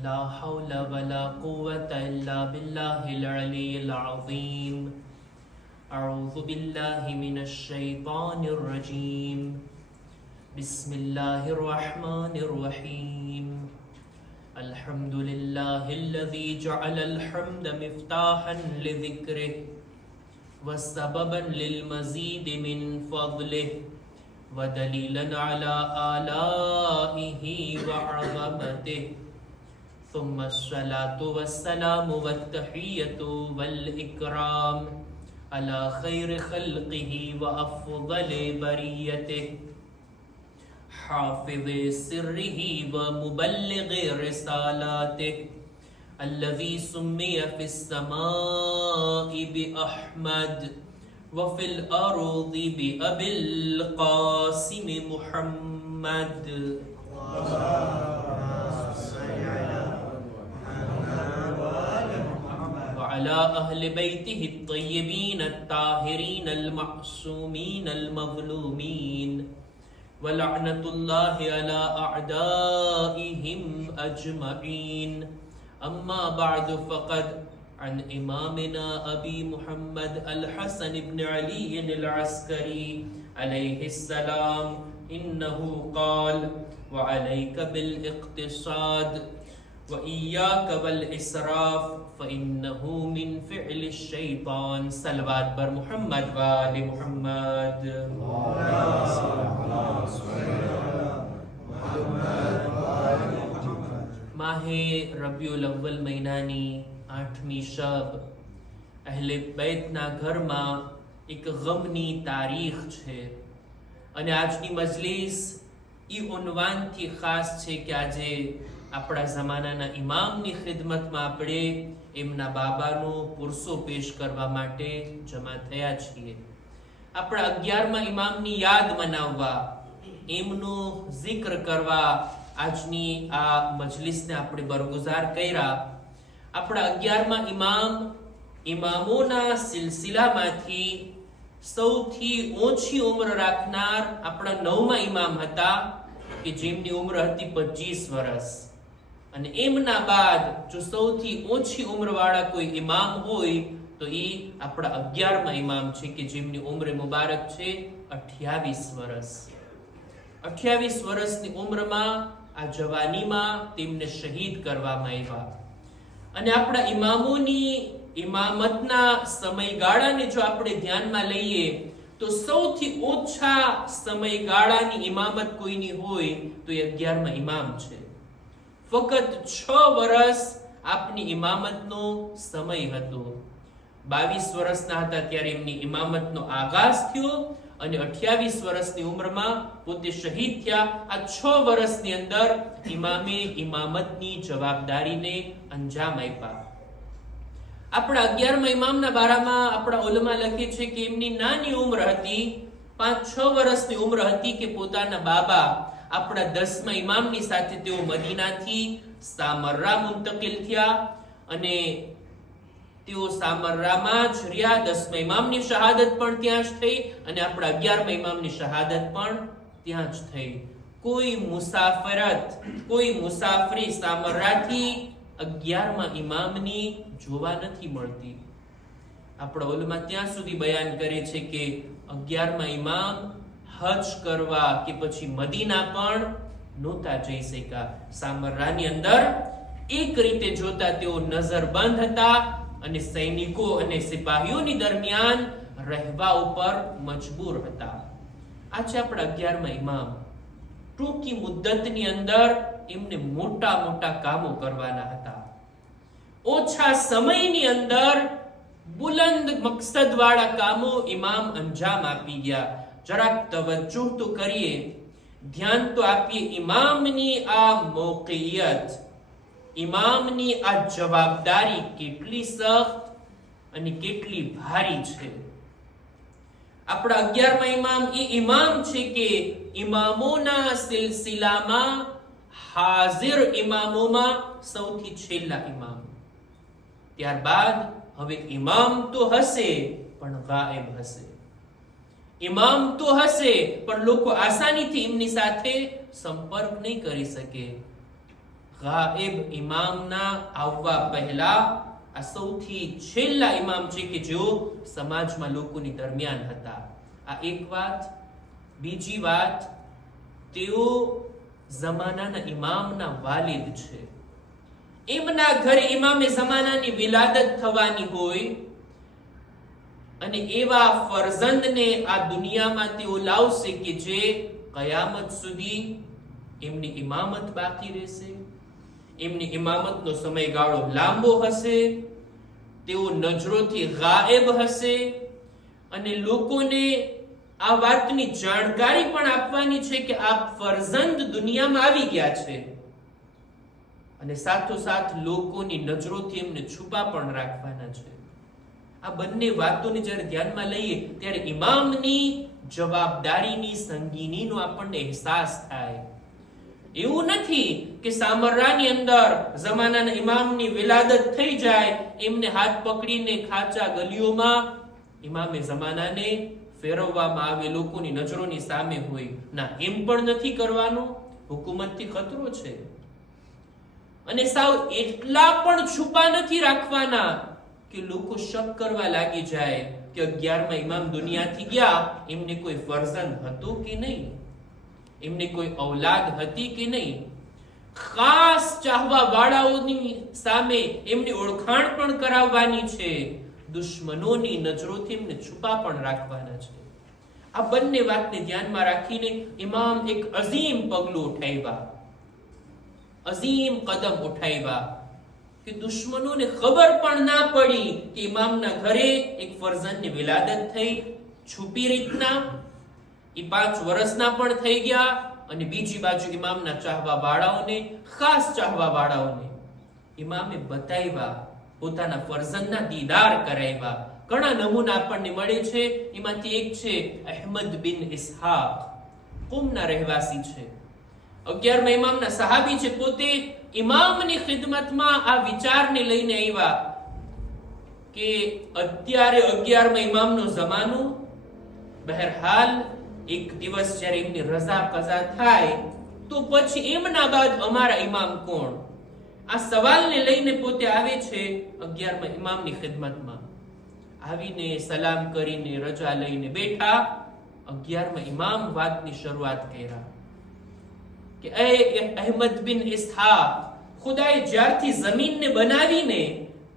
لا حول ولا قوة إلا بالله العلي العظيم. أعوذ بالله من الشيطان الرجيم. بسم الله الرحمن الرحيم. الحمد لله الذي جعل الحمد مفتاحا لذكره وسببا للمزيد من فضله ودليلا على آلائه وعظمته. ثم الصلاة والسلام والتحية والإكرام على خير خلقه وأفضل بريته حافظ سره ومبلغ رسالاته الذي سمي في السماء بأحمد وفي الأرض بأبي القاسم محمد. وعلى أهل بيته الطيبين الطاهرين المعصومين المظلومين ولعنة الله على أعدائهم أجمعين. أما بعد فقد عن إمامنا أبي محمد الحسن بن علي العسكري عليه السلام إنه قال: وعليك بالاقتصاد وإياك والإسراف فإنه من فعل الشيطان. صلوات بر محمد وآل محمد. માહે રબીઉલ અવ્વલ મહિનાની 8મી શબ અહલે બૈતના ઘરમાં એક ગમની તારીખ છે અને આજની મજલિસ ઈ ઉન્વાનથી ખાસ છે કે આજે આપણા જમાનાના ઇમામની ખિદમતમાં આપણે એમના બાબાનો પુરસો પેશ કરવા માટે જમા થયા છીએ. આપણા 11મા ઇમામની યાદ મનાવવા, એમનો જિક્ર કરવા આજની આ મજલિસને આપણે બરગુજાર કર્યા. આપણા 11મા ઇમામોના સિલસિલામાંથી સૌથી ઓછી ઉંમર રાખનાર આપણા 9મા ઇમામ હતા કે જેમની ઉંમર હતી 25 વર્ષ. અને એમના બાદ જો સૌથી ઓછી ઉંમરવાળા કોઈ ઇમામ હોય તો એ આપણા 11મા ઇમામ છે કે જેમની ઉંમર મુબારક છે 28 વર્ષ. 28 વર્ષની ઉંમરમાં આ જવાનીમાં તેમને શહીદ કરવામાં આવ્યા. અને આપણા ઇમામોની ઇમામતના સમયગાળાને જો આપણે ધ્યાનમાં લઈએ તો સૌથી ઓછા સમયગાળાની ઇમામત કોઈની હોય તો એ 11મા ઇમામ છે. ફક્ત 6 વર્ષ આપની ઇમામતનો સમય હતો. 22 વર્ષના હતા ત્યારે એમની ઇમામતનો આગાઝ થયો અને 28 વર્ષની ઉંમરમાં પોતે શહીદ થયા. આ 6 વર્ષની અંદર ઇમામે ઇમામતની જવાબદારીને અંજામ આપ્યા. આપણા 11મા ઇમામના બારામાં આપણા ઉલમા લખે છે કે એમની નાની ઉંમર હતી, 5-6 વર્ષની ઉંમર હતી કે પોતાના બાબા આપણા 10મા ઇમામની સાથે તેઓ મદીનાથી સામર્રા મુંતકિલ થયા અને તેઓ સામર્રામાં જ રહ્યા. 10મા ઇમામની શહાદત પણ ત્યાં જ થઈ અને આપણા 11મા ઇમામની શહાદત પણ ત્યાં જ થઈ. કોઈ મુસાફરી સામર્રાથી 11મા ઇમામની જોવા નથી મળતી. આપણા ઉલમા ત્યાં સુધી બયાન કરે છે કે 11મા ઇમામ હજ કરવા કે પછી મદીના પણ નહોતા જઈ શક્યા. સામર્રાની અંદર એક રીતે જોતા તેઓ નજરબંધ હતા અને સૈનિકો અને સિપાહીઓની દરમિયાન રહેવા ઉપર મજબૂર હતા. આ છે આપણા 11મા ઇમામ. ટૂંકી મુદ્દતની અંદર એમને મોટા મોટા કામો કરવાના હતા. ઓછા સમયની અંદર બુલંદ મકસદ વાળા કામો ઇમામ અંજામ આપી ગયા. જરાક તવજ્જુહ તો કરીએ, ધ્યાન તો આપીએ. ઇમામની આ મૌકિયત, ઇમામની આ જવાબદારી કેટલી સખ્ત અને કેટલી ભારી છે. આપણા 11મા ઇમામ એ ઇમામ છે કે ઇમામોના સિલસિલામાં હાજર ઇમામોમાં સૌથી છેલ્લા ઇમામ. ત્યારબાદ હવે ઇમામ તો હશે પણ ગાયબ હશે. ઇમામ તો હશે પણ લોકો આસાનીથી એમની સાથે સંપર્ક નહીં કરી શકે. ગાયબ ઇમામના આવવા પહેલા આ સૌથી છેલ્લા ઇમામ છે કે જેઓ સમાજમાં લોકોની દરમિયાન હતા. આ એક વાત. બીજી વાત, તેઓ જમાનાના ઇમામના વાલિદ છે. એમના ઘરે ઇમામે જમાનાની વિલાદત થવાની હોય અને એવા ફરજંદને આ દુનિયામાં તેઓ લાવશે કે જે કયામત સુધી એમની ઇમામત બાકી રહેશે. એમની ઇમામતનો સમયગાળો લાંબો હશે. તેઓ નજરોથી ગાયબ હશે અને લોકોને આ વાતની જાણકારી પણ આપવાની છે કે આ ફરજંદ દુનિયામાં આવી ગયા છે અને સાથોસાથ લોકોની નજરોથી એમને છુપા પણ રાખવાના છે. આ બંને વાતોને જ્યારે ધ્યાનમાં લઈએ ત્યારે ઇમામની જવાબદારીની સંગીનીનો આપણને અહેસાસ થાય. એવું નથી કે સામરાની અંદર જમાનાના ઇમામની વિલાદત થઈ જાય, એમને હાથ પકડીને ખાચા ગલીઓમાં ઇમામે જમાનાને ફેરવવામાં આવે, લોકોની નજરોની સામે હોય. ના, એમ પણ નથી કરવાનું. હુકુમતથી ખતરો છે. અને સાવ એટલા પણ છુપા નથી રાખવાના કે લોકો શક કરવા લાગી જાય કે 11મા ઇમામ દુનિયાથી ગયા, એમને કોઈ ફરજંદ હતું કે નહીં, એમને કોઈ ઔલાદ હતી કે નહીં. ખાસ ચાહવા વાળાઓની સામે એમની ઓળખાણ પણ કરાવવાની છે. દુશ્મનોની નજરોથી એમને છુપા પણ રાખવાના છે. આ બંને વાતને ધ્યાનમાં રાખીને ઇમામ એક અઝીમ પગલું ઉઠાવ્યા, અઝીમ કદમ ઉઠાવ્યા કે દુશ્મનોને ખબર પણ ના પડી કે ઇમામના ઘરે એક ફરજંદની વિલાદત થઈ, છુપી રીતના. એ 5 વર્ષના પણ થઈ ગયા અને બીજી બાજુ ઇમામના ચાહવા વાળાઓને, ખાસ ચાહવા વાળાઓને ઇમામે બતાવ્યા, પોતાના ફરજંદના દીદાર કરાવ્યા. ઘણા નમૂના આપણને મળે છે. એમાંથી એક છે અહેમદ બિન ઇસ્હાક, કુમના રહેવાસી છે. 11મા ઇમામના સહાબી છે. પોતે ઇમામની ખિદમતમાં આ વિચારને લઈને આવ્યા કે અત્યારે 11મા ઇમામનો જમાનો, બહેરહાલ એક દિવસ જ્યારે એમની રઝા કઝા થાય તો પછી એમના બાદ અમારા ઇમામ કોણ? આ સવાલને લઈને પોતે આવે છે 11મા ઇમામની ખિદમતમાં. આવીને સલામ કરીને રજા લઈને બેઠા. 11મા ઇમામ વાતની શરૂઆત કર્યા કે એ અહેમદ બિન ઇસ્હાક, ખુદાએ જ્યારથી જમીનને બનાવીને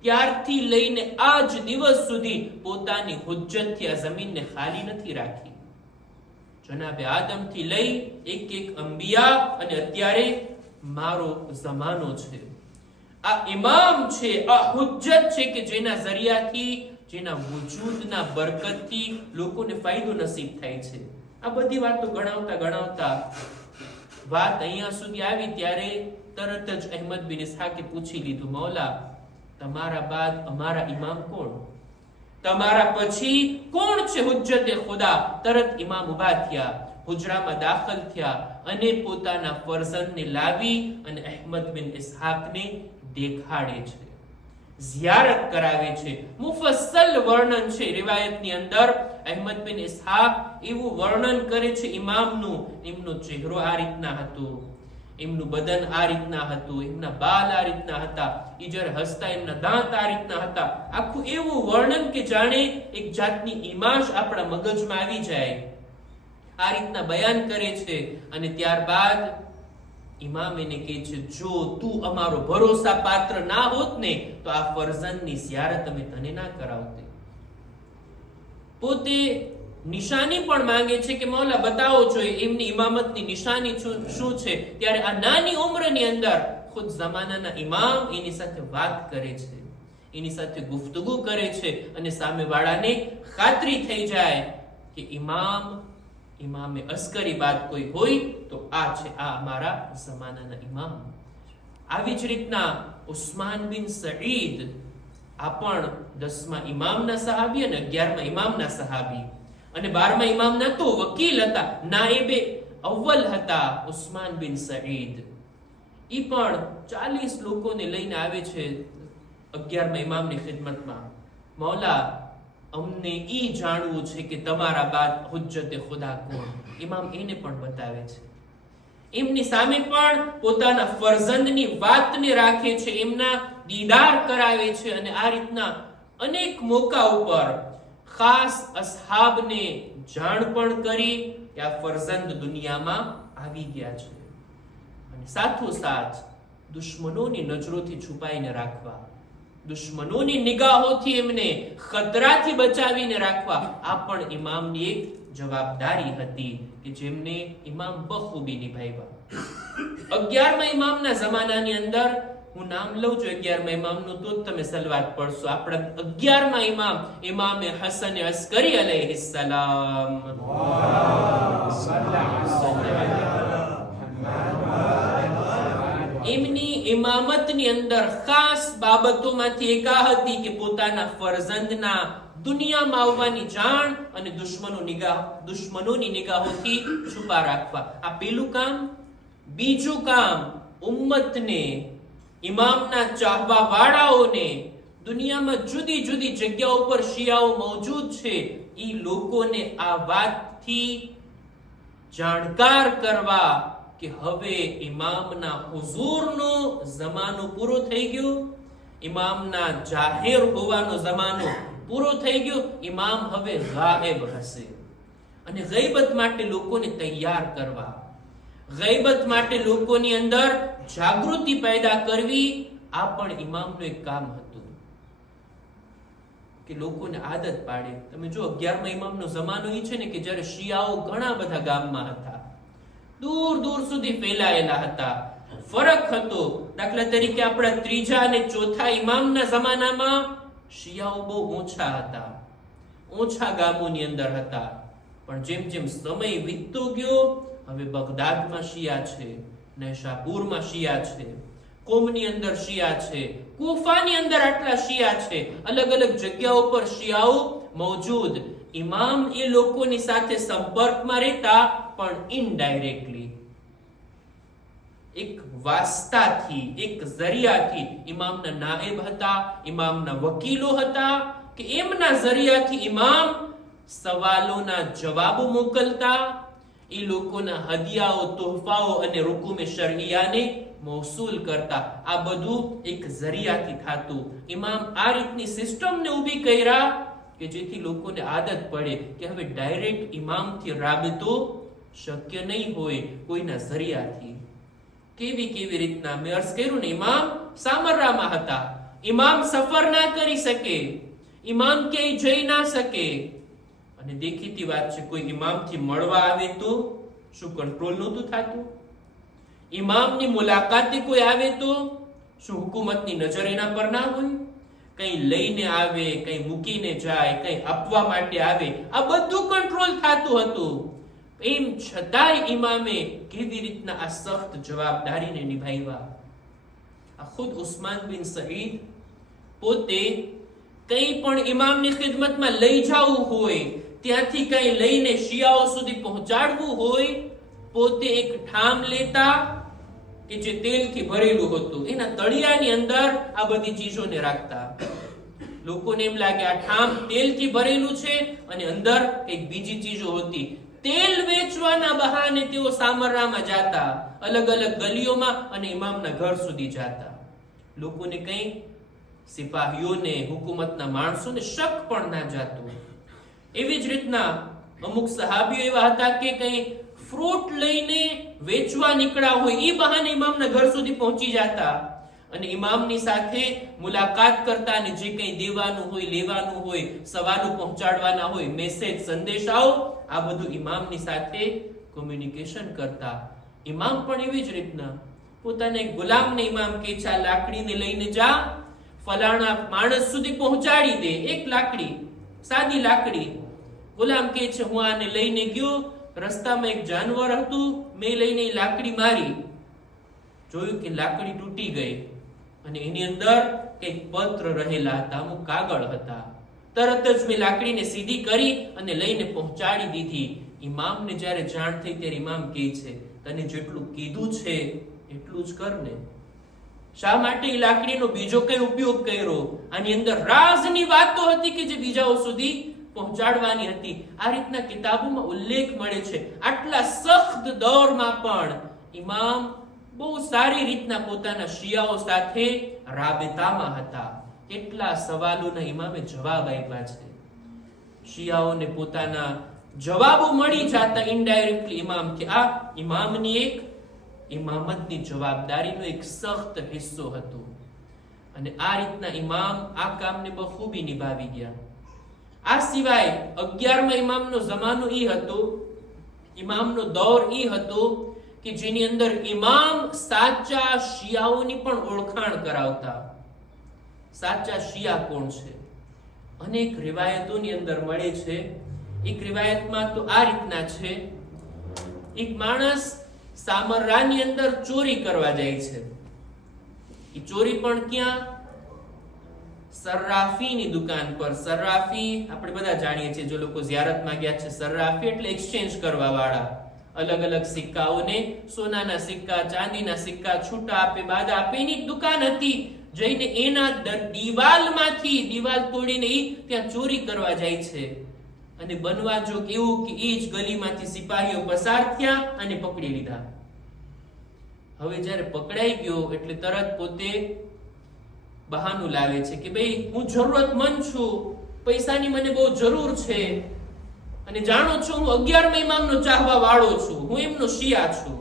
ત્યારથી લઈને આજ દિવસ સુધી પોતાની હુજ્જતથી આ જમીનને ખાલી નથી રાખી. જનાબે આદમથી લઈ એક અંબિયા અને અત્યારે મારો જમાનો છે. આ ઇમામ છે, આ હુજ્જત છે કે જેના જરિયાથી, જેના વજૂદના બરકતથી લોકોને ફાયદો નસીબ થાય છે. આ બધી વાતો ગણાવતા વાત અહીંયા સુધી આવી ત્યારે તરત જ અહેમદ બિન ઇસ્હાકે પૂછી લીધું, મૌલા, તમારા બાદ અમારા ઇમામ કોણ? તમારા પછી કોણ છે હુજ્જતે ખુદા? તરત ઇમામ ઉભા થયા, હુજરામાં દાખલ થયા અને પોતાના ફરજંદને લાવી અને અહેમદ બિન ઇસ્હાકને દેખાડે છે, ઝિયારત કરાવે છે. મુફસ્સલ વર્ણન છે રિવાયતની અંદર. અહેમદ બિન ઇસ્હાક એવું વર્ણન કરે છે ઇમામનું, એમનો ચહેરો આ રીતના હતો, એમનું બદન આ રીતના હતું, એમના બાલ આ રીતના હતા, એ જ્યારે હસતા એમના દાંત આ રીતના હતા. આખું એવું વર્ણન કે જાણે એક જાતની ઇમાશ આપણા મગજમાં આવી જાય. આ રીતના બયાન કરે છે અને ત્યારબાદ ઇમામ એને કહે છે, જો તું અમારો ભરોસા પાત્ર ના હોત ને તો આ ફરજંદની ઝિયારત અમે તને ના કરાવતે. પોતે નિશાની પણ માંગે છે કે મૌલા બતાવો જોઈએ એમની ઇમામતની નિશાની શું છે. ત્યારે આ નાની ઉંમરની અંદર ખુદ જમાનાના ઇમામ એની સાથે વાત કરે છે, એની સાથે ગુફ્તગુ કરે છે અને સામેવાળાને ખાતરી થઈ જાય કે ઇમામે અસ્કરી બાદ કોઈ હોય તો આ છે, આ અમારા જમાનાના ઇમામ. આવી જ રીતના ઉસ્માન બિન સઈદ, આ પણ 10મા ઇમામના સહાબી અને 11મા ઇમામના સહાબી અને 12મા ઇમામના તો વકીલ હતા, નાઈબે અવ્વલ હતા. ઉસ્માન બિન સઈદ ઈ પણ 40 લોકોને લઈને આવે છે 11મા ઇમામની ખિદમતમાં. મૌલા, અમને ઈ જાણવું છે કે તમારા બાદ હુજ્જતે ખુદા કોણ? ઇમામ એને પણ બતાવે છે. એમની સામે પણ પોતાના ફરજંદની વાતને રાખે છે, એમના દીદાર કરાવે છે, અને આ રીતના અનેક મોકા ઉપર ખાસ અસહાબને જાણ પણ કરી કે આ ફરજંદ દુનિયામાં આવી ગયા છે, અને સાથોસાથ દુશ્મનોની નજરોથી છુપાઈને રાખવા, દુશ્મનોની નિગાહોથી એમને ખતરાથી બચાવીને રાખવા, આ પણ ઇમામની એક જવાબદારી હતી કે જેમને ઇમામ બખૂબી નિભાવ્યા. 11મા ઇમામના જમાનાની અંદર હું નામ લઉં છું 11મા ઇમામનું, તો તમે સલવાત પડશો. આપણા 11મા ઇમામ ઇમામે હસન અસ્કરી અલૈહિસ્સલામ. એમની ઇમામતની અંદર ખાસ બાબતોમાંથી એક આ હતી કે પોતાના ફરજંદના દુનિયામાં આવવાની જાણ અને દુશ્મનોની નિગાહોથી છુપા રાખવા. આ પેલું કામ. બીજું કામ, ઉમ્મતને, ઇમામના ચાહવા વાળાઓને, દુનિયામાં જુદી જુદી જગ્યાઓ પર શિયાઓ મૌજૂદ છે, એ લોકોને આ વાતથી જાણકાર કરવા કે હવે ઇમામના હુઝુરનો જમાનો પૂરો થઈ ગયો, ઇમામના જાહેર હોવાનો જમાનો પૂરો થઈ ગયો, ઇમામ હવે ગાયબ હશે. અને ગૈબત માટે લોકોને તૈયાર કરવા, ગૈબત માટે લોકોની અંદર જાગૃતિ પેદા કરવી, આ પણ ઇમામનું એક કામ હતું કે લોકોને આદત પાડે. તમે જો 11મા ઇમામનો જમાનો એ છે ને કે જ્યારે શિયાઓ ઘણા બધા ગામમાં હતા, દૂર દૂર સુધી ફેલાયેલા હતા. ફરક હતો, દાખલા તરીકે આપણા 3જા અને 4થા ઇમામના જમાનામાં શિયાઓ બહુ ઓછા હતા, ઓછા ગામોની અંદર હતા. પણ જેમ જેમ સમય વીતતો ગયો, હવે બગદાદમાં શિયા છે, નૈશાપુરમાં શિયા છે, કોમની અંદર શિયા છે, કૂફાની અંદર આટલા શિયા છે, અલગ અલગ જગ્યાઓ પર શિયાઓ મૌજૂદ. ઇમામ એ લોકોની સાથે સંપર્કમાં રહેતા, પણ ઇનડાયરેક્ટલી, એક વાસ્તાથી, એક જરિયાથી. ઇમામના નાયબ હતા, ઇમામના વકીલો હતા, કે એમના જરિયાથી ઇમામ સવાલોના જવાબો મોકલતા, એ લોકોના હદિયાઓ, તોહફાઓ અને રૂકુમે શરઈયાને મૌસૂલ કરતા. આ બધું એક જરિયાથી થાતું. ઇમામ આ રીતની સિસ્ટમને ઊભી કર્યા કે જેથી લોકોને આદત પડે કે હવે ડાયરેક્ટ ઇમામથી રાબતો શક્ય નહીં હોય, કોઈના જરિયાથી. કેવી કેવી રીતના મેં અર્ઝ કર્યું ને, ઇમામ સામરામાં હતા, ઇમામ સફર ના કરી શકે, ઇમામ ક્યાંય જઈ ના શકે, અને દેખીતી વાત છે કોઈ ઇમામથી મળવા આવે તો શું કંટ્રોલ નહોતું થતું? ઇમામની મુલાકાતે કોઈ આવે તો શું હુકુમતની નજર એના પર ના હોય? કઈ લઈને આવે, કઈ મૂકીને જાય, કઈ આપવા માટે આવે, આ બધું કંટ્રોલ થતું હતું. એમ છતાંય ઇમામે કેવી રીતના આ સખ્ત જવાબદારીને નિભાવ્યા. આ ખુદ ઉસ્માન બિન સઈદ પોતે કઈ પણ ઇમામની ખિદમતમાં લઈ જવું હોય, ત્યાંથી કઈ લઈને શિયાઓ સુધી પહોંચાડવું હોય, પોતે એક ઠામ લેતા કે જે તેલથી ભરેલું હતું, એના તળિયાની અંદર આ બધી ચીજોને રાખતા. લોકોને એમ લાગે આ ઠામ તેલથી ભરેલું છે અને અંદર એક બીજી ચીજો હતી. તેલ વેચવાના બહાને તેઓ સામરામાં જાતા, અલગ અલગ ગલીઓમાં, અને ઇમામના ઘર સુધી જાતા. લોકોને કઈ સિપાહીઓને, હુકુમતના માણસોને શક પણ ના જાતું. એવી જ રીતના અમુક સહાબીઓ એવા હતા કે કઈ ફ્રૂટ લઈને વેચવા નીકળ્યા હોય, એ બહાને ઇમામના ઘર સુધી પહોંચી જતા અને ઇમામની સાથે મુલાકાત કરતા, અને જે કંઈ દેવાનું હોય, લેવાનું હોય, સવાલો પહોંચાડવાના હોય, મેસેજ, સંદેશાઓ, આ બધું ઇમામની સાથે કોમ્યુનિકેશન કરતા. ઇમામ પણ એવી જ રીતના પોતાના એક ગુલામને ઇમામ કે છે, આ લાકડીને લઈને જા, ફલાણા માણસ સુધી પહોંચાડી દે. એક લાકડી, સાદી લાકડી. ગુલામ કે છે હું આને લઈને ગયો, રસ્તામાં એક જાનવર હતું, મેં લઈને લાકડી મારી, જોયું કે લાકડી તૂટી ગઈ અને એની અંદર કંઈક પત્ર રહેલા હતા, અમુક કાગળ હતા. તરત જ મેં લાકડીને સીધી કરી અને લઈને પહોંચાડી દીધી. ઇમામને જ્યારે જાણ થઈ ત્યારે ઇમામ કહે છે, તને જેટલું કીધું છે એટલું જ કર ને. શા માટે એ લાકડીનો બીજો કઈ ઉપયોગ કર્યો? આની અંદર રાજની વાતો હતી કે જે બીજાઓ સુધી પહોંચાડવાની હતી. આ રીતના કિતાબોમાં ઉલ્લેખ મળે છે. આટલા સખ્ત દૌરમાં પણ ઇમામ બહુ સારી રીતના પોતાના શિયાઓ સાથે રાબેતામાં હતા. કેટલા સવાલોના ઇમામે જવાબ આપ્યા છે. શિયાઓને પોતાના જવાબો મળી જતા ઇનડાયરેક્ટલી ઇમામ કે આ ઇમામની એક ઇમામતની જવાબદારીનો એક સખ્ત હિસ્સો હતો. અને આ રીતના ઇમામ આ કામને બખૂબી નિભાવી ગયા. આ સિવાય 11મા ઇમામનો જમાનો ઈ હતો, ઇમામનો દૌર ઈ હતો કે જેની અંદર ઇમામ સાચા શિયાઓની પણ ઓળખાણ કરાવતા. સાચા શિયા કોણ છે? અનેક રિવાયતોની અંદર મળે છે. એક રિવાયતમાં તો આ રીતના છે, એક માણસ સામરાની અંદર ચોરી કરવા જાય છે. એ ચોરી પણ ક્યાં? સર્રાફીની દુકાન પર. સર્રાફી આપણે બધા જાણીએ છીએ, જો લોકો ઝિયારતમાં ગયા છે. સર્રાફી એટલે એક્સચેન્જ કરવા વાળા. અલગ અલગ સિક્કાઓને, સોનાના સિક્કા, ચાંદીના સિક્કા છૂટા આપે, બાદા આપે, એની દુકાન હતી. જઈને એના દિવાલમાંથી દિવાલ તોડીને ઈ ત્યાં ચોરી કરવા જાય છે. અને બનવા જો કેવું કે ઈ જ ગલીમાંથી સિપાહીઓ પસાર થયા અને પકડી લીધા. હવે જ્યારે પકડાઈ ગયો એટલે તરત પોતે બહાનું લાવે છે કે ભાઈ હું જરૂરતમંદ છું, પૈસાની મને બહુ જરૂર છે, અને જાણો છો હું 11મા ઇમામનો ચાહવા વાળો છું, હું એમનો શિયા છું.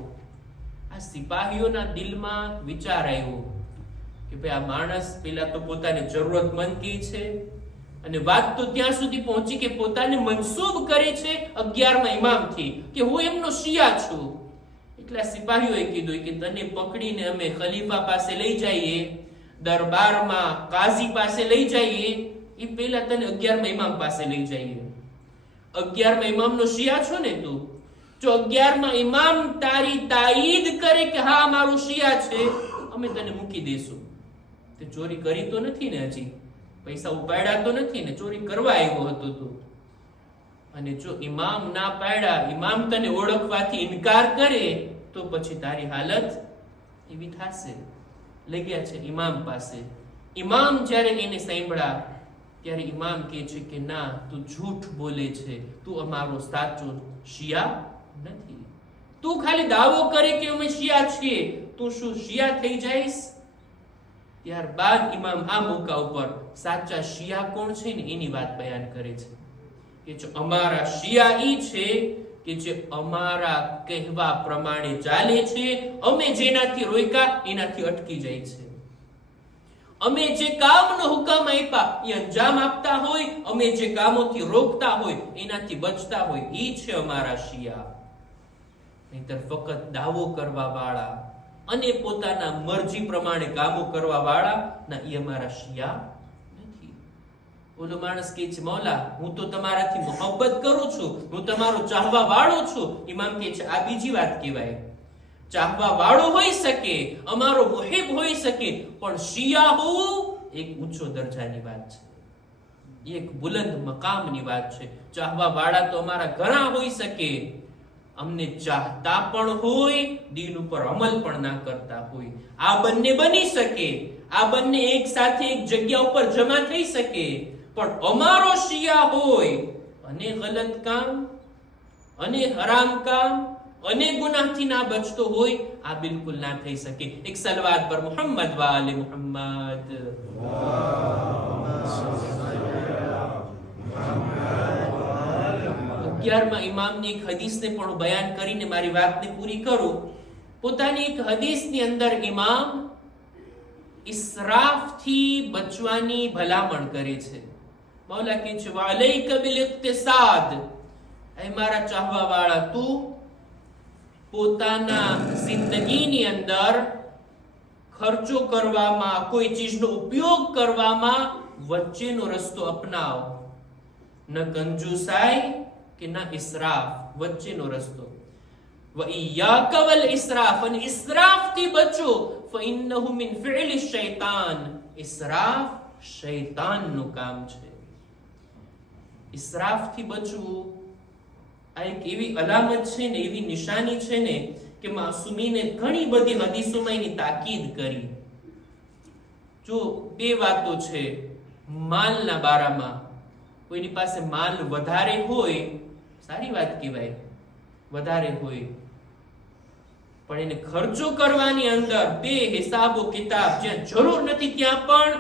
આ સિપાહીઓના દિલમાં વિચાર આવ્યો કે ભાઈ આ માણસ પેલા તો પોતાને જરૂરતમંદ કહે છે, અને વાત તો ત્યાં સુધી પહોંચી કે પોતાને મનસૂબ કરે છે 11મા ઇમામથી કે હું એમનો શિયા છું. એટલા સિપાહીઓએ કીધું કે તને પકડીને અમે ખલીફા પાસે લઈ જઈએ, દરબારમાં કાઝી પાસે લઈ જઈએ, એ પહેલા તને 11મા ઇમામ પાસે લઈ જઈએ. 11મા ઇમામનો શિયા છો ને તું? જો 11મા ઇમામ તારી તાઈદ કરે કે હા મારું શિયા છે, અમે તને મૂકી દેશું. તે ચોરી કરી તો નથી ને, હજી પૈસા ઉપાડ્યા તો નથી ને, ચોરી કરવા આવ્યો હતો તું. અને જો ઇમામ ના પાડ્યા, ઇમામ તને ઓળખવાથી ઇનકાર કરે તો પછી તારી હાલત એવી થશે. લઈ ગયા છે ઇમામ પાસે. ઇમામ જ્યારે એને સાંભળ્યા ત્યારે ઇમામ કહે છે કે ના, તું જૂઠ બોલે છે, તું અમારો સાચો શિયા નથી. તું ખાલી દાવો કરે કે અમે શિયા છીએ, તું શું શિયા થઈ જઈશ? ત્યારબાદ ઇમામ આ મોકા ઉપર સાચા શિયા કોણ છે ને એની વાત બયાન કરે છે કે જો અમારા શિયા ઈ છે કે જે અમારા કહેવા પ્રમાણે ચાલે છે, અમે જેનાથી રોક્યા એનાથી અટકી જાય છે, અમે જે કામનો હુકમ આપ્યા એ અંજામ આપતા હોય, અમે જે કામોથી રોકતા હોય એનાથી બચતા હોય, ઈ છે અમારા શિયા. નહીંતર ફક્ત દાવો કરવા વાળા અને પોતાના મરજી પ્રમાણે કામો કરવા વાળા ના એ અમારા શિયા નથી. ઓલો માણસ કહે છે મૌલા હું તો તમારાથી મોહબ્બત કરું છું, હું તમારો ચાહવા વાળો છું. ઇમામ કહે છે આ બીજી વાત કહેવાય. ચાહવા વાળો હોઈ શકે, અમારો મુહિબ હોઈ શકે, પણ શિયા હોવું એક ઊંચો દરજાની વાત છે, એક બુલંદ મકામની વાત છે. ચાહવા વાળા તો અમારા ઘણા હોઈ શકે, અમને ચાહતા પણ હોય, દિન ઉપર અમલ પણ ના કરતા હોય. આ બંને બની શકે, આ બંને એક સાથે એક જગ્યા ઉપર જમા થઈ શકે, પણ અમારો શિયા હોય અને ગલત કામ અને હરામ કામ અને ગુનાહથી ના બચતો હોય, આ બિલકુલ ના થઈ શકે. એક સલવાત પર મુહમ્મદ વાલે મુહમ્મદ. 11મા ઇમામની એક હદીસને પણ બયાન કરીને મારી વાતને પૂરી કરું. પોતાની એક હદીસની અંદર ઇમામ ઇસરાફથી બચવાની ભલામણ કરે છે. મૌલા કહે છે વાલૈક બિલ ઇક્તિસાદ, એ મારા ચાહવા વાળા તું પોતાના જિંદગીની અંદર ખર્ચો કરવામાં, કોઈ ચીજનો ઉપયોગ કરવામાં વચ્ચેનો રસ્તો અપનાવ. ન કંજુસાઈ કે ના ઇસરાફ, વચ્ચેનો રસ્તો. વ ઇયાક વલ ઇસરાફ, અને ઇસરાફથી બચો. ફઇન્નહુ મિન ફિઅલી શૈતાન, ઇસરાફ શૈતાનનું કામ છે. ઇસરાફથી બચવું આ એક એવી અલામત છે ને, એવી નિશાની છે ને કે માસૂમીને ઘણી બધી હદીસોમાં એની તાકીદ કરી. જો બે વાતો છે માલના બારામાં. કોઈની પાસે માલ વધારે હોય, સારી વાત કહેવાય, વધારે હોય, પણ એને ખર્ચો કરવાની અંદર બે હિસાબો કિતાબ જ્યાં જરૂર નથી ત્યાં પણ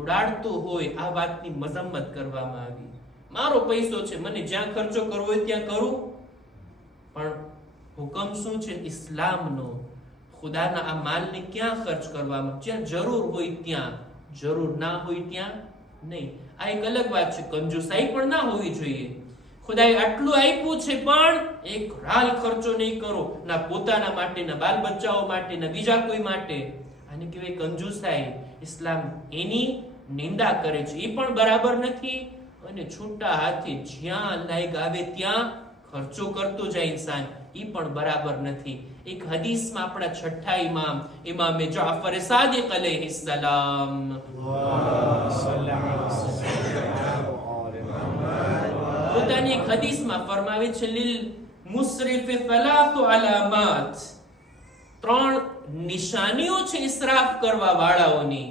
ઉડાડતો હોય, આ વાતની મજમ્મત કરવામાં આવી. મારો પૈસો છે, મને જ્યાં ખર્ચો કરવો હોય ત્યાં કરું. પણ હુકમ શું છે ઇસ્લામનો? ખુદાના આ માલને ક્યાં ખર્ચ કરવામાં? જ્યાં જરૂર હોય ત્યાં, જરૂર ના હોય ત્યાં નહીં. આ એક અલગ વાત છે. કંજુસાઈ પણ ના હોવી જોઈએ. ખુદાએ આટલું આપ્યું છે પણ એક રાલ ખર્ચો નહીં કરો, ના પોતાના માટે, ના બાલ બચ્ચાઓ માટે, ના બીજા કોઈ માટે. આને કહેવાય કંજુસાઈ. ઇસ્લામ એની નિંદા કરે છે, એ પણ બરાબર નથી. અને છૂટા હાથે જ્યાં લાયક આવે ત્યાં ખર્ચો કરતો જાય ઇન્સાન, એ પણ બરાબર નથી. એક હદીસમાં આપણા છઠ્ઠા ઇમામ ઇમામે જાફર સાદિક અલૈહિસ્સલામ પોતાની એક હદીસમાં ફરમાવે છે, લિલ મુસરિફ સલાતુ અલામાત, ત્રણ નિશાનીઓ છે ઇસરાફ કરવા વાળાઓની.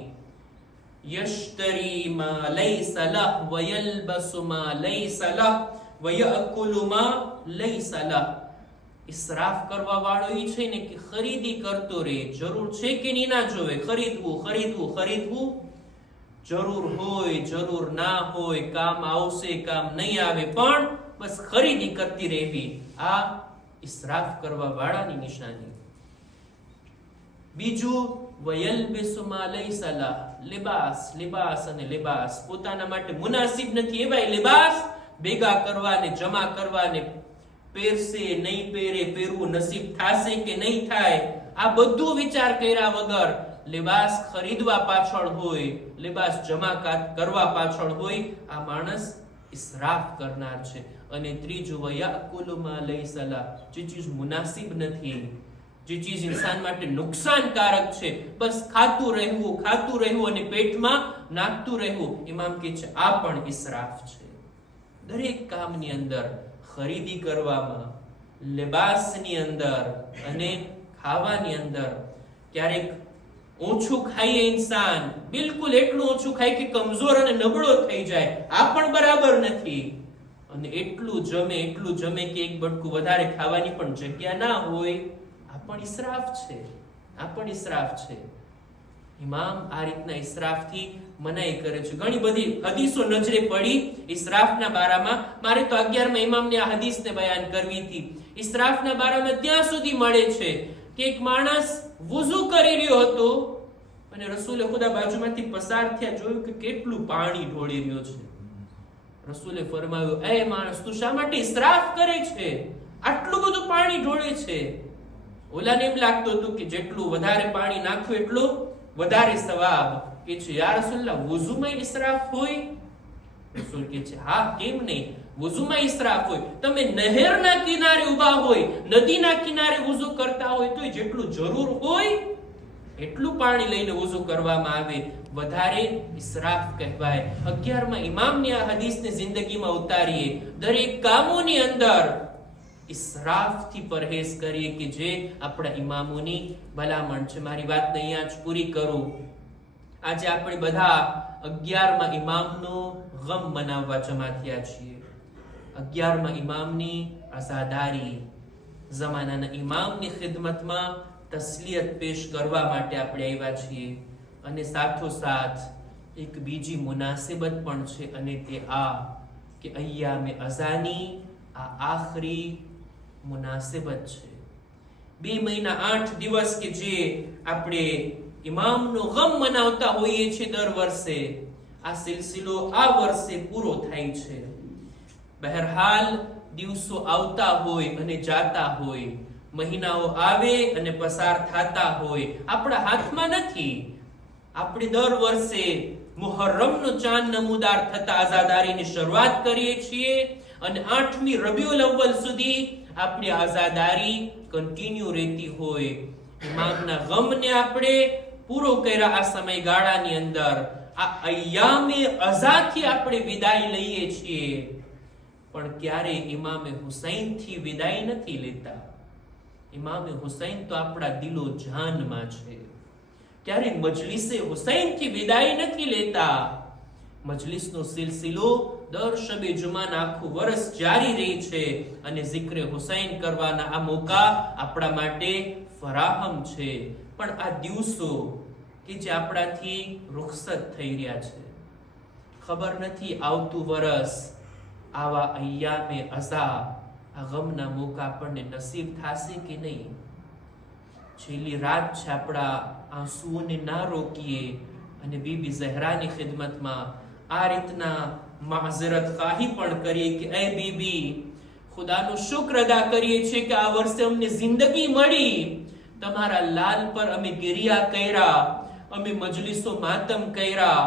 યશ્તરી મા લૈસા લહ વયલ્બસુ મા લૈસા લહ વયઅકુલુ મા લૈસા લહ. ઇસરાફ કરવા વાળો એ છે ને કે ખરીદી કરતો રહે, જરૂર છે કે ની ના જોવે, ખરીદવું ખરીદવું ખરીદવું. જરૂર હોય, જરૂર ના હોય, કામ આવશે કામ નહીં આવે, પણ બસ ખરીદી કરતી રહેવી. આ ઇસરાફ કરવા વાળાની નિશાની. બીજું વયલ્બિસુ મા લૈસા લહ, લિબાસ લિબાસ અને લિબાસ. પોતાના માટે મુનાસિબ નથી એવાય લિબાસ ભેગા કરવાને, જમા કરવાને, પહેરશે નહીં પહેરે, પહેરવું નસીબ થાશે કે નહીં થાય, આ બધું વિચાર કર્યા વગર લિબાસ ખરીદવા પાછળ હોય, લિબાસ જમા કરવા પાછળ હોય, આ માણસ ઇસરાફ કરનાર છે. અને ત્રીજું વયાકુલુ મા લૈસા લહ, જે ચીજ મુનાસિબ નથી, જે ચીજ ઇન્સાન માટે નુકસાનકારક છે, બસ ખાતું રહેવું અને પેટમાં નાખતું રહેવું. ઇમામ કહે છે આ પણ ઇસરાફ છે. દરેક કામની અંદર, ખરીદી કરવામાં, લિબાસની અંદર અને ખાવાની અંદર. ક્યારેક ઓછું ખાઈએ ઇન્સાન, બિલકુલ એટલું ઓછું ખાય કે કમજોર અને નબળો થઈ જાય, આ પણ બરાબર નથી. અને એટલું જમે કે એક બટકું વધારે ખાવાની પણ જગ્યા ના હોય, આ પણ ઇસરાફ છે. આ પણ ઇસરાફ છે. ઇમામ આ રીતના ઇસરાફથી મનાઈ કરે છે. ઘણી બધી હદીસો નજરે પડી ઇસરાફના બારામાં. મારે તો 11મા ઇમામની આ હદીસને બયાન કરવી હતી. ઇસરાફના બારામાં ત્યાં સુધી મળે છે કે એક માણસ વુઝુ કરી રહ્યો હતો અને રસૂલે ખુદા બાજુમાંથી પસાર થયા, જોયું કે કેટલું પાણી ઢોળી રહ્યો છે. રસૂલે ફરમાવ્યું, એ માણસ, તું શા માટે ઇસરાફ કરે છે? આટલું બધું પાણી ઢોળે છે. ઓલાને એમ લાગતું હતું કે જેટલું વધારે પાણી નાખ્યું એટલું વધારે સવાબ. કે છે યા રસૂલલ્લાહ, વુઝુમાં ઇસરાફ હોય? રસૂલ કે છે હા, કેમ નહીં, વુઝુમાં ઇસરાફ હોય. તમે નહેરના કિનારે ઊભા હોય, નદીના કિનારે વુઝુ કરતા હોય, તો જેટલું જરૂર હોય એટલું પાણી લઈને વુઝુ કરવામાં આવે, વધારે ઇસરાફ કહેવાય. 11મા ઇમામની આ હદીસને જિંદગીમાં ઉતારીએ, દરેક કામોની અંદર ઇસરાફથી પરહેઝ કરીએ કે જે આપણા ઇમામોની ભલામણ છે. મારી વાતને અહીંયા જ પૂરી કરું. આજે આપણે બધા 11મા ઇમામનો ગમ મનાવવા જમા થયા છીએ. 11મા ઇમામની અઝાદારી, જમાનાના ઇમામની ખિદમતમાં તસ્લિયત પેશ કરવા માટે આપણે આવ્યા છીએ. અને સાથોસાથ એક બીજી મુનાસિબત પણ છે, અને તે આ કે અય્યામે અઝાની આ આખરી મુનાસિબત છે. 2 મહિના 8 દિવસ કે જે આપણે ઇમામનો ગમ મનાવતા હોઈએ છીએ દર વર્ષે, આ સિલસિલો આ વર્ષે પૂરો થાય છે. બહરહાલ દિવસો આવતા હોય અને જાતા હોય, મહિનાઓ આવે અને પસાર થતા હોય, આપણા હાથમાં નથી. આપણે દર વર્ષે મુહર્રમનો ચાંદ નમૂદાર થતા આઝાદારીની શરૂઆત કરીએ છીએ અને 8મી રબીઉલ અવ્વલ સુધી આપણી આઝાદારી કન્ટિન્યુ રહેતી હોય. ઇમામના ગમને આપણે પૂરો કર્યા આ સમયગાળાની અંદર, આ અય્યામે અઝાથી આપણે વિદાય લઈએ છીએ. પણ ક્યારે ઇમામે હુસૈનથી વિદાય નથી લેતા. ઇમામે હુસૈન તો આપણા દિલો જાનમાં છે. ક્યારે મજલિસે હુસૈનથી વિદાય નથી લેતા. મજલિસનો સિલસિલો દર શબે જુમાના આખું વર્ષ જારી રહી છે અને zikre હુસૈન કરવાના આ મોકા આપણા માટે ફરાહમ છે. પણ આ દિવસો કે જે આપણાથી રૂખસત થઈ રહ્યા છે, ખબર નથી આવતું વર્ષ આવા અય્યામે અઝા, આ ગમના મોકા આપણને નસીબ થશે કે નહીં. છેલ્લી રાત છે, આપણા આંસુઓને ના રોકીએ અને બીબી ઝહરાની ખિદમતમાં આ રીતના માઝરત ખાહી પણ કરીએ કે એ બીબી, ખુદાનો શુક્ર અદા કરીએ છીએ કે આ વર્ષે અમને જિંદગી મળી. તમારા લાલ પર અમે ગિરિયા કર્યા, અમે મજલિસો માતમ કર્યા.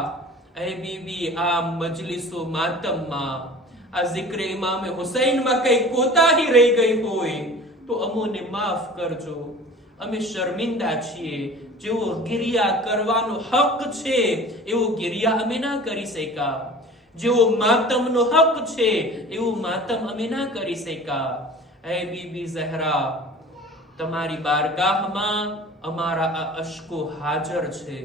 એ બીબી, આ મજલિસો માતમમાં, આ zikre ઇમામે હુસૈનમાં કઈ કોતાહી રહી ગઈ હોય તો અમોને માફ કરજો. અમે શર્મિંદા છીએ. જેવો ગિરિયા કરવાનો હક છે એવો ગિરિયા અમે ના કરી શક્યા. જેવો માતમનો હક છે એવો માતમ અમે ના કરી શક્યા. હે બીબી ઝહરા, તમારી બારગાહમાં અમારા આ અશ્કો હાજર છે,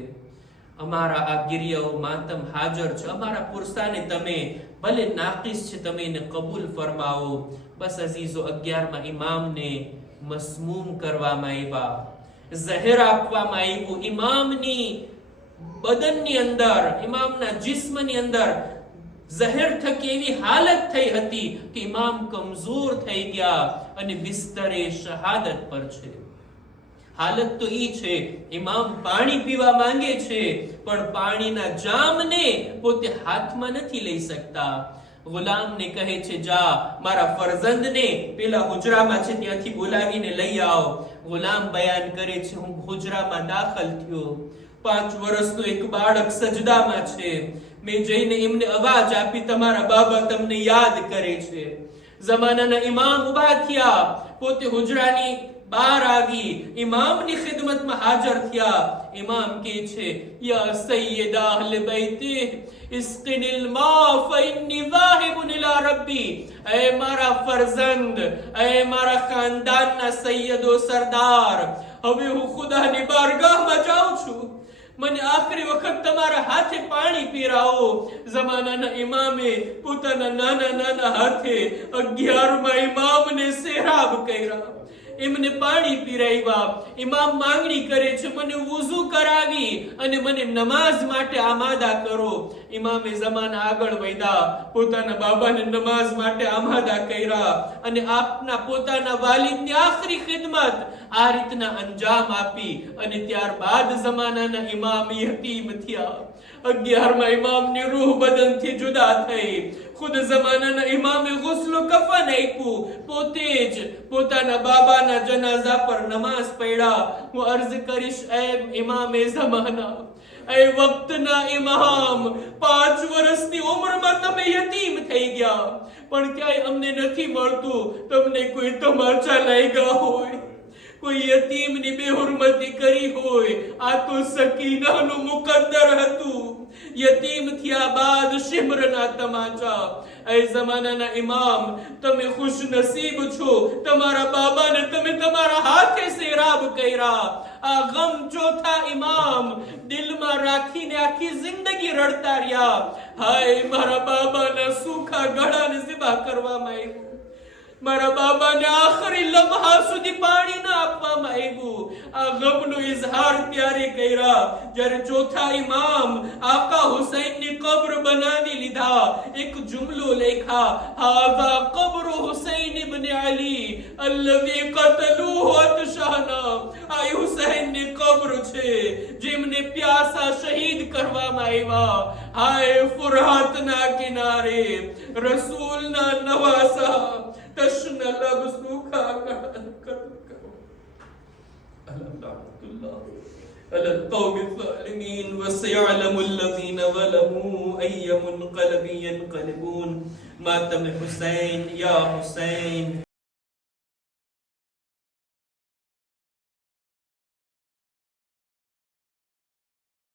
અમારા આ ગિરિયાઓ માતમ હાજર છે. અમારા પુરસાને તમે ભલે નાકિસ છે, તમે એને કબૂલ ફરમાવો. બસ અઝીઝો, 11મા ઇમામને મસમૂમ કરવામાં આવ્યા, ઝહેર આપવામાં આવ્યું. ઇમામની બદનની અંદર, ઇમામના જિસ્મની અંદર ઝહેર થકી એવી હાલત થઈ હતી કે ઇમામ કમજોર થઈ ગયા અને બિસ્તરે શહાદત પર છે. હાલત તો ઈ છે, ઇમામ પાણી પીવા માંગે છે પણ પાણીના જામને પોતે હાથમાં નથી લઈ શકતા. ગુલામને કહે છે, જા મારા ફરજંદને પેલા હુજરામાં છે ત્યાંથી બોલાવીને લઈ આવ. ગુલામ બયાન કરે છે, હું હુજરામાં દાખલ થયો, 5 વર્ષનો એક બાળક સજદામાં છે. મેં જઈને એમને અવાજ આપી, તમારા બાબા તમને યાદ કરે છે. જમાનાના ઇમામ ઉભા થયા, પોતે હુજરાની બહાર આવી, ઇમામની ખિદમતમાં હાજર થયા. ઇમામ કહે છે, યા સૈયદા અહલે બૈતે ઇસ્કિનિલ મા ફઇન્ની વાહિબુન ઇલા રબ્બી. એ મારા ફરજંદ, એ મારા ખાનદાનના સૈયદો સરદાર, હવે હું ખુદાની બારગાહમાં જાઉં છું, મને આખરી વખત તમારા હાથે પાણી પીરાવો. જમાનાના ઇમામે પોતાના નાના નાના હાથે 11મા ઇમામને સેરાબ કર્યા, એમને પાણી પીરાવ્યા. ઇમામ માંગણી કરે છે, મને વુઝુ કરાવી અને મને નમાઝ માટે આમાદા કરો. ઇમામે જમાના આગળ વધ્યા, પોતાના બાબાને નમાઝ માટે આમાદા કર્યા અને આપના પોતાના વાલિદની આખરી ખિદમત આ રીતના અંજામ આપી અને ત્યારબાદ જમાનાના ઇમામ યતીમ થયા. 11મા ઇમામની રૂહ બદનથી જુદા થઈ. ખુદ જમાનાના ઇમામે ગુસ્લ કફન આપ્યું, પોતે જ પોતાના બાબાના જનાઝા પર નમાઝ પઢ્યા. હું અર્જ કરીશ, એ ઇમામે જમાના, એ વક્તના ઇમામ, 5 વર્ષની ઉંમરમાં તમે યતીમ થઈ ગયા, પણ ક્યાંય અમને નથી મળતું તમને કોઈ તમાચા લાગ્યા હોય, કોઈ યતીમની બેહુરમતી કરી હોય. આ તો સકીનાનું મુકદ્દર હતું. યતીમ થયા બાદ શિમરના તમાચા. એ જમાનાના ઇમામ, તમે ખુશ નસીબ છો, તમારા બાબાને તમે તમારા હાથે સેરાબ કર્યા. આ ગમ ચોથા ઇમામ દિલમાં રાખીને આખી જિંદગી રડતા રહ્યા. હાય, મારા બાબાના સૂખા ગળાને ઝિબા કરવામાં આવ્યું, મારા બાબાને આખરી લમ્હા સુધી પાણી ના આપવામાં આવ્યું. આ ગમનો ઇઝહાર ત્યારે કર્યા જ્યારે ચોથા ઇમામ આકા હુસૈનની કબ્ર બનાવી લીધા. એક જુમલો લખ્યા, હાઝા કબ્ર હુસૈન ઇબ્ન અલી અલ્લઝી કતલુહુ અતશાના. આ હુસૈનની કબ્ર છે જેમને પ્યાસા શહીદ કરવામાં આવ્યા. હાય, ફુરાતના કિનારે રસૂલના નવાસા تشن لب سوکھا کر کرو. اللہ على القوم الظالمين وسيعلم الذين ظلموا أي منقلب ينقلبون. ماتم حسین یا حسین.